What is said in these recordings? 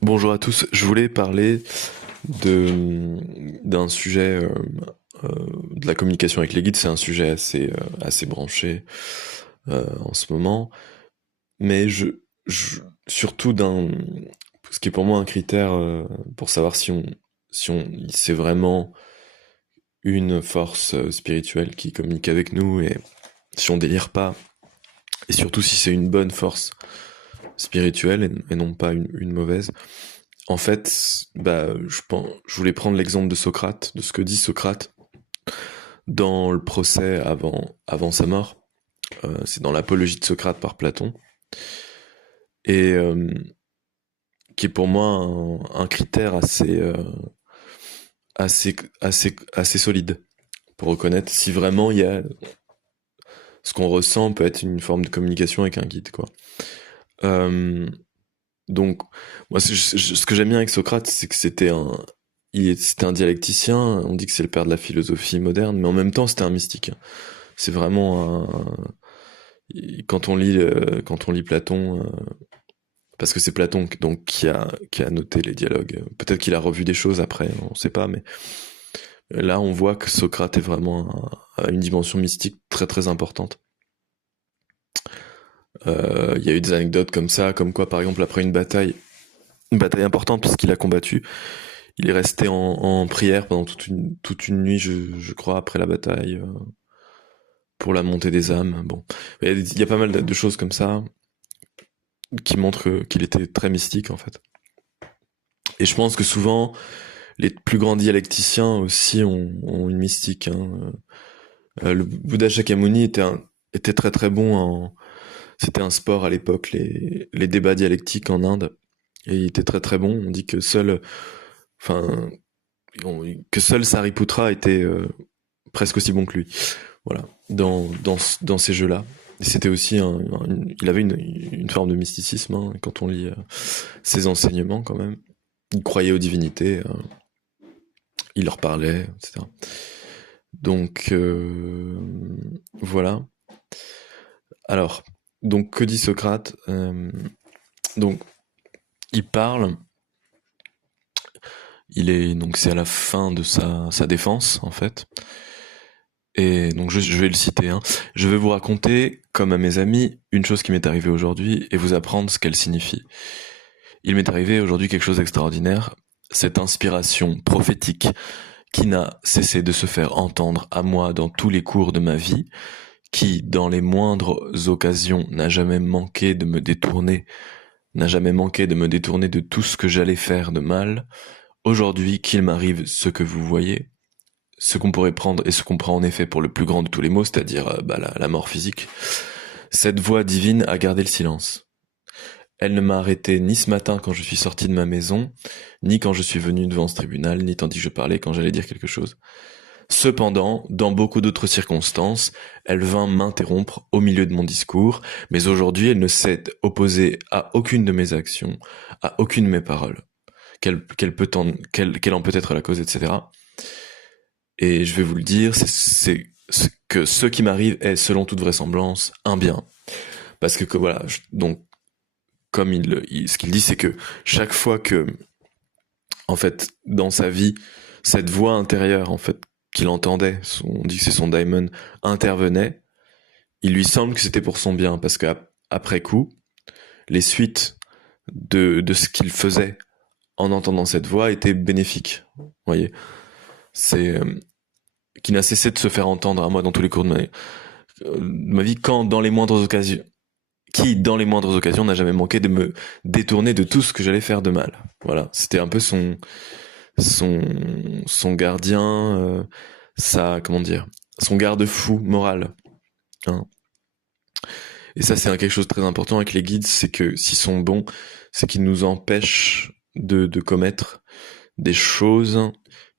Bonjour à tous, je voulais parler d'un sujet de la communication avec les guides. C'est un sujet assez branché en ce moment, mais surtout ce qui est pour moi un critère pour savoir si c'est vraiment une force spirituelle qui communique avec nous, et si on délire pas, et surtout si c'est une bonne force spirituelle et non pas une mauvaise. En fait, je voulais prendre l'exemple de Socrate, de ce que dit Socrate dans le procès avant sa mort. C'est dans l'Apologie de Socrate par Platon, et qui est pour moi un critère assez solide pour reconnaître si vraiment il y a ce qu'on ressent peut être une forme de communication avec un guide, quoi. Euh, donc, moi, ce que j'aime bien avec Socrate, c'est que c'était un dialecticien. On dit que c'est le père de la philosophie moderne, mais en même temps, c'était un mystique. C'est vraiment quand on lit Platon, parce que c'est Platon donc qui a noté les dialogues. Peut-être qu'il a revu des choses après, on ne sait pas, mais là, on voit que Socrate est vraiment à une dimension mystique très très importante. Il y a eu des anecdotes comme ça, comme quoi, par exemple, après une bataille importante puisqu'il a combattu, il est resté en prière pendant toute une nuit, je crois, après la bataille, pour la montée des âmes. Bon, il y a pas mal de choses comme ça qui montrent qu'il était très mystique, en fait. Et je pense que souvent, les plus grands dialecticiens aussi ont une mystique, hein. Le Bouddha Shakyamuni était très très bon c'était un sport à l'époque, les débats dialectiques en Inde. Et il était très très bon. On dit enfin, que seul Sariputra était presque aussi bon que lui. Voilà, dans ces jeux-là. Et c'était aussi il avait une forme de mysticisme, hein, quand on lit ses enseignements, quand même. Il croyait aux divinités, il leur parlait, etc. Donc voilà. Alors, donc que dit Socrate? Donc il parle. C'est à la fin de sa défense, en fait. Et donc je vais le citer, hein. Je vais vous raconter, comme à mes amis, une chose qui m'est arrivée aujourd'hui et vous apprendre ce qu'elle signifie. Il m'est arrivé aujourd'hui quelque chose d'extraordinaire. Cette inspiration prophétique qui n'a cessé de se faire entendre à moi dans tous les cours de ma vie, qui, dans les moindres occasions, n'a jamais manqué de me détourner de tout ce que j'allais faire de mal. Aujourd'hui, qu'il m'arrive ce que vous voyez, ce qu'on pourrait prendre et ce qu'on prend en effet pour le plus grand de tous les maux, c'est-à-dire la mort physique, cette voix divine a gardé le silence. Elle ne m'a arrêté ni ce matin quand je suis sorti de ma maison, ni quand je suis venu devant ce tribunal, ni tandis que je parlais quand j'allais dire quelque chose. Cependant, dans beaucoup d'autres circonstances, elle vint m'interrompre au milieu de mon discours, mais aujourd'hui elle ne s'est opposée à aucune de mes actions, à aucune de mes paroles. Quelle en peut être la cause, etc. Et je vais vous le dire, c'est que ce qui m'arrive est, selon toute vraisemblance, un bien. Parce que voilà, donc, comme ce qu'il dit, c'est que chaque fois que, en fait, dans sa vie, cette voix intérieure, en fait, qu'il entendait, on dit que c'est son daimon, intervenait, il lui semble que c'était pour son bien, parce qu'après coup, les suites de ce qu'il faisait en entendant cette voix étaient bénéfiques. Vous voyez, c'est qui n'a cessé de se faire entendre à moi dans tous les cours de ma vie, quand dans les moindres occasions, qui dans les moindres occasions n'a jamais manqué de me détourner de tout ce que j'allais faire de mal. Voilà, c'était un peu son son gardien, comment dire, son garde-fou moral, hein. Et ça, c'est quelque chose de très important avec les guides, c'est que s'ils sont bons, c'est qu'ils nous empêchent de commettre des choses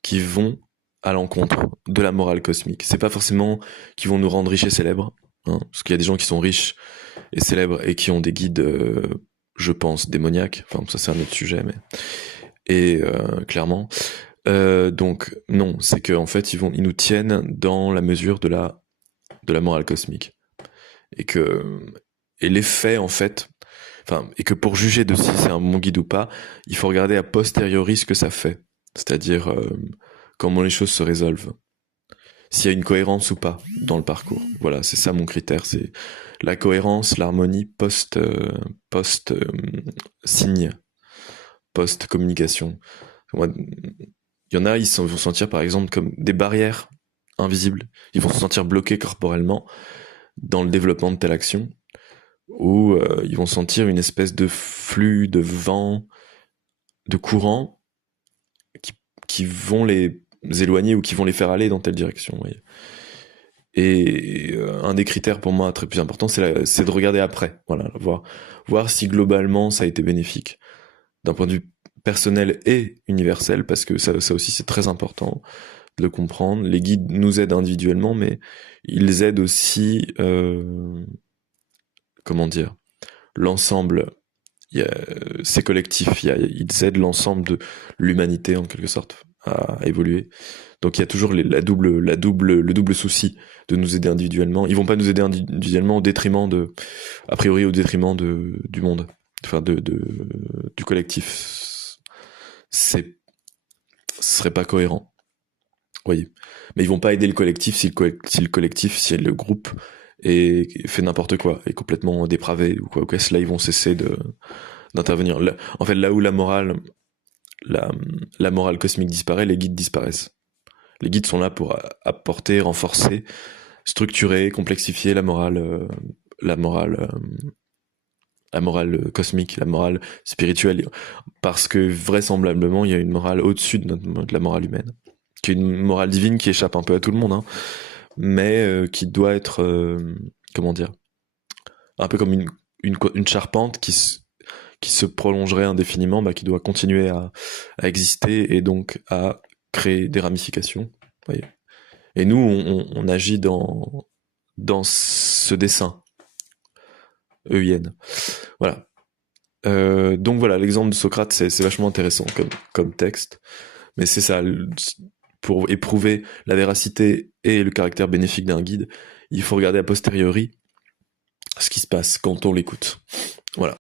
qui vont à l'encontre de la morale cosmique. C'est pas forcément qu'ils vont nous rendre riches et célèbres, hein, parce qu'il y a des gens qui sont riches et célèbres et qui ont des guides, je pense, démoniaques. Enfin, ça c'est un autre sujet, mais clairement. Donc non, c'est qu'en fait ils nous tiennent dans la mesure de la morale cosmique, et que et l'effet, en fait, enfin, et que pour juger de si c'est un bon guide ou pas, il faut regarder a posteriori ce que ça fait. C'est-à-dire comment les choses se résolvent. S'il y a une cohérence ou pas dans le parcours. Voilà, c'est ça mon critère, c'est la cohérence, l'harmonie post signe, post communication. Il y en a, vont sentir par exemple comme des barrières invisibles. Ils vont se sentir bloqués corporellement dans le développement de telle action, ou ils vont sentir une espèce de flux, de vent, de courant qui, qui vont les éloigner ou qui vont les faire aller dans telle direction. Vous voyez. Et un des critères pour moi très plus important, c'est de regarder après, voilà, voir si globalement ça a été bénéfique d'un point de vue personnel et universel, parce que ça aussi c'est très important de le comprendre. Les guides nous aident individuellement, mais ils aident aussi, comment dire, l'ensemble. C'est collectif, ils aident l'ensemble de l'humanité en quelque sorte à évoluer. Donc il y a toujours le double souci de nous aider individuellement. Ils vont pas nous aider individuellement a priori au détriment du monde, enfin du collectif. Ce serait pas cohérent. Voyez. Mais ils vont pas aider le collectif si le groupe fait n'importe quoi, est complètement dépravé ou quoi. Là, ils vont cesser d'intervenir. En fait, là où la morale cosmique disparaît, les guides disparaissent. Les guides sont là pour apporter, renforcer, structurer, complexifier la morale, la morale cosmique, la morale spirituelle, parce que vraisemblablement il y a une morale au-dessus de la morale humaine, qui est une morale divine qui échappe un peu à tout le monde, hein, mais qui doit être, comment dire, un peu comme une charpente qui se prolongerait indéfiniment, qui doit continuer à exister et donc à créer des ramifications. Voyez. Et nous, on agit dans ce dessin EIN. Voilà. Donc voilà, l'exemple de Socrate, c'est vachement intéressant comme texte, mais c'est ça, pour éprouver la véracité et le caractère bénéfique d'un guide, il faut regarder a posteriori ce qui se passe quand on l'écoute. Voilà.